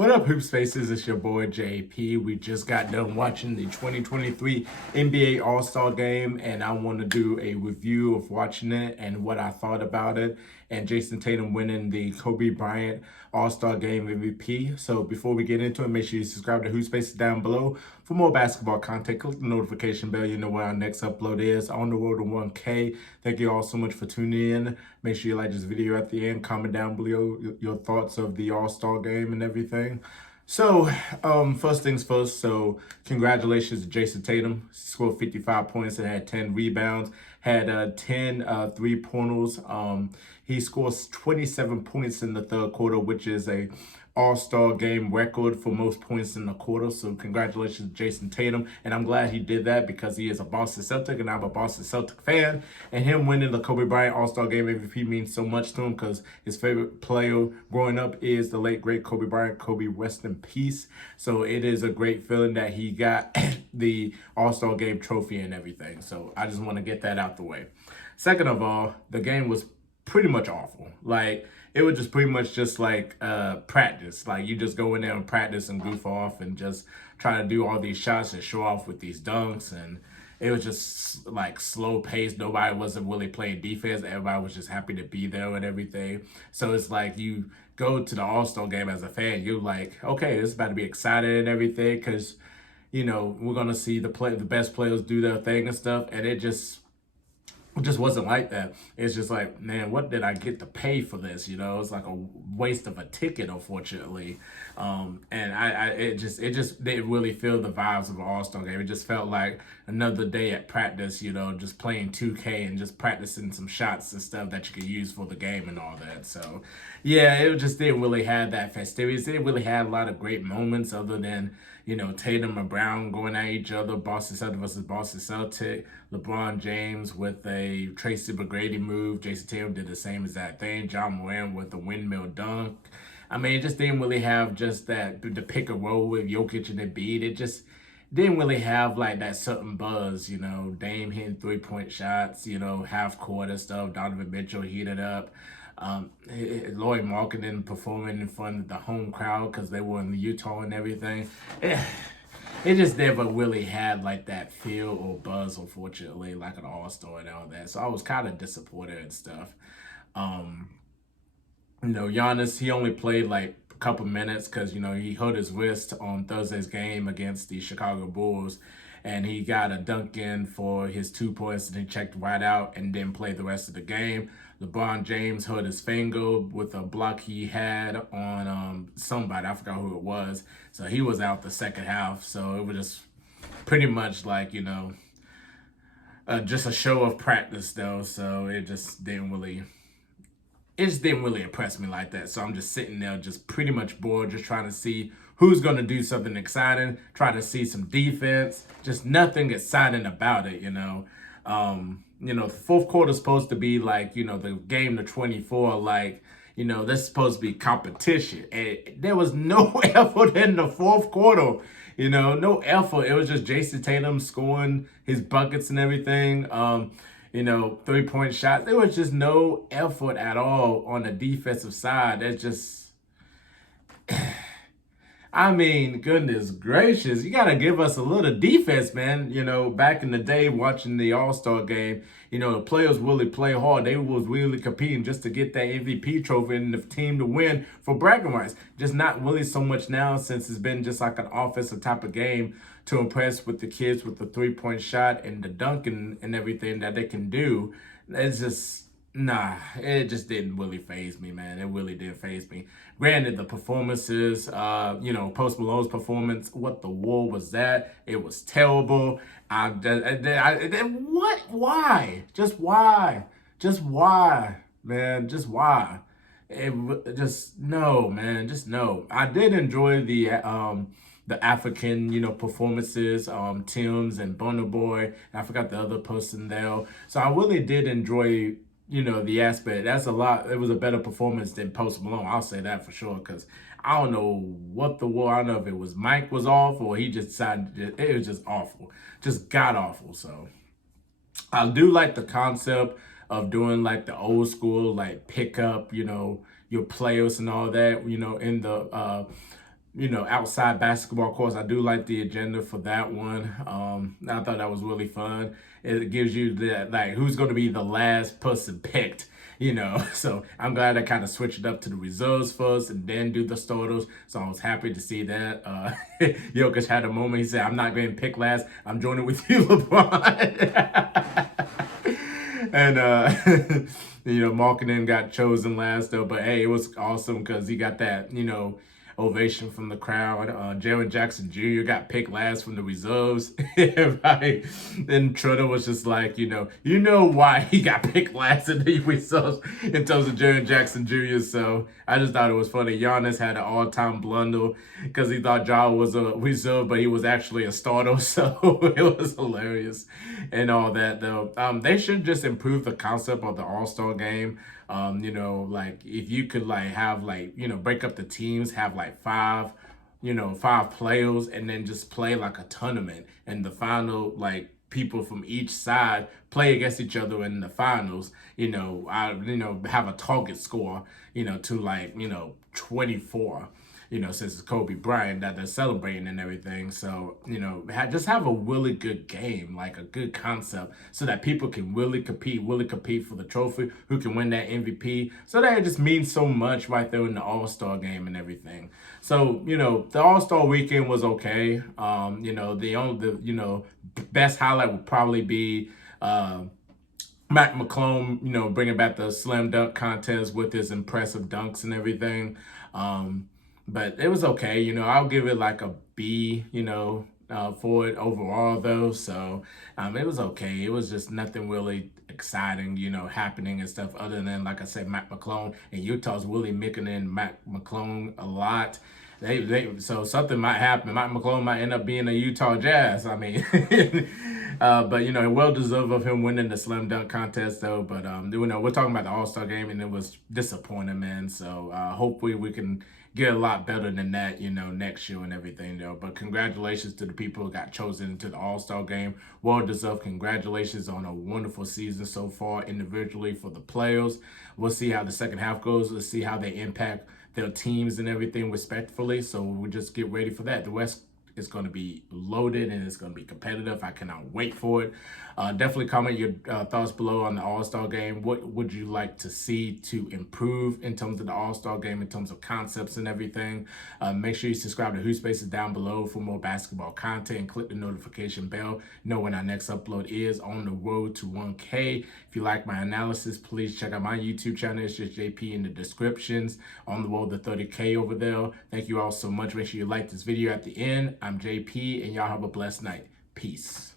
What up, HoopSpaces? It's your boy JP. We just got done watching the 2023 NBA All-Star Game, and I want to do a review of watching it and what I thought about it, and Jason Tatum winning the Kobe Bryant All-Star Game MVP. So before we get into it, make sure you subscribe to HoopSpaces down below for more basketball content. Click the notification bell. You know where our next upload is. On the road to 1K. Thank you all so much for tuning in. Make sure you like this video at the end. Comment down below your thoughts of the All-Star Game and everything. So, first things first. So, congratulations to Jason Tatum. Scored 55 points and had 10 rebounds. Had 10 three-pointers. He scores 27 points in the third quarter, which is a All-Star Game record for most points in the quarter. So, congratulations to Jason Tatum. And I'm glad he did that because he is a Boston Celtic, and I'm a Boston Celtic fan. And him winning the Kobe Bryant All-Star Game MVP means so much to him because his favorite player growing up is the late, great Kobe Bryant. Kobe, rest in peace. So it is a great feeling that he got the All-Star Game trophy and everything. So I just want to get that out the way. Second of all, the game was pretty much awful. Like, it was just pretty much just like practice. Like, you just go in there and practice and goof off and just try to do all these shots and show off with these dunks. And it was just like slow paced. Nobody wasn't really playing defense. Everybody was just happy to be there and everything. So it's like you go to the All-Star Game as a fan, you're like, okay, this is about to be exciting and everything because, you know, we're going to see the best players do their thing and stuff. And it just wasn't like that. It's just like, man, what did I get to pay for this? You know, it's like a waste of a ticket, unfortunately. And it just didn't really feel the vibes of an All-Star Game. It just felt like another day at practice, you know, just playing 2K and just practicing some shots and stuff that you could use for the game and all that. So, yeah, it just didn't really have that festivities. It didn't really have a lot of great moments other than, you know, Tatum and Brown going at each other, Boston Celtics versus Boston Celtic, LeBron James with a Tracy McGrady move, Jason Tatum did the same exact thing, John Moran with the windmill dunk. I mean, it just didn't really have just that, the pick and roll with Jokic and Embiid. It just didn't really have like that certain buzz, you know, Dame hitting 3-point shots, you know, half court and stuff, Donovan Mitchell heated up. Lloyd Marketing performing in front of the home crowd because they were in Utah and everything. It just never really had like that feel or buzz, unfortunately, like an All-Star and all that. So I was kind of disappointed and stuff. You know, Giannis, he only played like a couple minutes because, you know, he hurt his wrist on Thursday's game against the Chicago Bulls. And he got a dunk in for his 2 points and he checked right out and didn't play the rest of the game. LeBron James hurt his finger with a block he had on somebody. I forgot who it was. So he was out the second half. So it was just pretty much like, you know, just a show of practice though. So it just didn't really impress me like that. So I'm just sitting there just pretty much bored, just trying to see who's going to do something exciting, try to see some defense, just nothing exciting about it, you know. You know, the fourth quarter is supposed to be like, you know, the game to 24, like, you know, that's supposed to be competition. And there was no effort in the fourth quarter, you know, no effort. It was just Jason Tatum scoring his buckets and everything. You know, 3-point shots. There was just no effort at all on the defensive side. That's just, I mean, goodness gracious, you got to give us a little defense, man. You know, back in the day watching the All-Star Game, you know, the players really play hard. They was really competing just to get that MVP trophy and the team to win for bragging rights. Just not really so much now since it's been just like an offensive type of game to impress with the kids with the 3-point shot and the dunk and everything that they can do. It's just, nah, it just didn't really faze me, man. It really didn't faze me. Granted, the performances, you know, Post Malone's performance, what the war was that? It was terrible. What? Why? Just why? Just why, man? Just why? Just no, man. Just no. I did enjoy the African, you know, performances, Tim's and Burna Boy. I forgot the other person there. So I really did enjoy, you know, the aspect. That's a lot. It was a better performance than Post Malone. I'll say that for sure because I don't know what the war. I don't know if it was Mike was off or he just decided it was just awful, just god awful. So I do like the concept of doing like the old school, like pick up, you know, your players and all that, you know, in the outside basketball course. I do like the agenda for that one. I thought that was really fun. It gives you that, like, who's going to be the last person picked, So I'm glad I kind of switched it up to the reserves first and then do the starters. So I was happy to see that. Jokic had a moment. He said, "I'm not going to pick last. I'm joining with you, LeBron." And Markkinen got chosen last though, but hey, it was awesome because he got that ovation from the crowd. Jaren Jackson Jr. got picked last from the reserves. Right? Then Trotter was just like, why he got picked last in the reserves in terms of Jaren Jackson Jr. So I just thought it was funny. Giannis had an all-time blunder because he thought Ja was a reserve, but he was actually a starter. So it was hilarious and all that though. They should just improve the concept of the All-Star game. Like if you could like have like, break up the teams, have like five players and then just play like a tournament and the final like people from each side play against each other in the finals, have a target score, to like, 24. Since it's Kobe Bryant that they're celebrating and everything. So, just have a really good game, like a good concept, so that people can really compete for the trophy, who can win that MVP. So that it just means so much right there in the All-Star game and everything. So, the All-Star weekend was okay. The best highlight would probably be Mac McClung, bringing back the slam dunk contest with his impressive dunks and everything. But it was okay. I'll give it like a B, for it overall though. So it was okay. It was just nothing really exciting, happening and stuff other than, like I said, Mac McClung and Utah's really mixing in Mac McClung a lot. So something might happen. Mac McClung might end up being a Utah Jazz. I mean, but well deserved of him winning the slam dunk contest though. But we're talking about the All-Star game and it was disappointing, man. So hopefully we can get a lot better than that, next year and everything though. But congratulations to the people who got chosen into the All-Star game. Well deserved. Congratulations on a wonderful season so far individually for the players. We'll see how the second half goes. Let's see how they impact their teams and everything respectfully. So we'll just get ready for that. The West is going to be loaded and it's going to be competitive. I cannot wait for it. Definitely comment your thoughts below on the All-Star game. What would you like to see to improve in terms of the All-Star game, in terms of concepts and everything? Make sure you subscribe to HoopSpaces down below for more basketball content and click the notification bell. Know when our next upload is on the road to 1K. If you like my analysis, please check out my YouTube channel. It's just JP in the descriptions. On the road to 30K over there. Thank you all so much. Make sure you like this video at the end. I'm JP and y'all have a blessed night. Peace.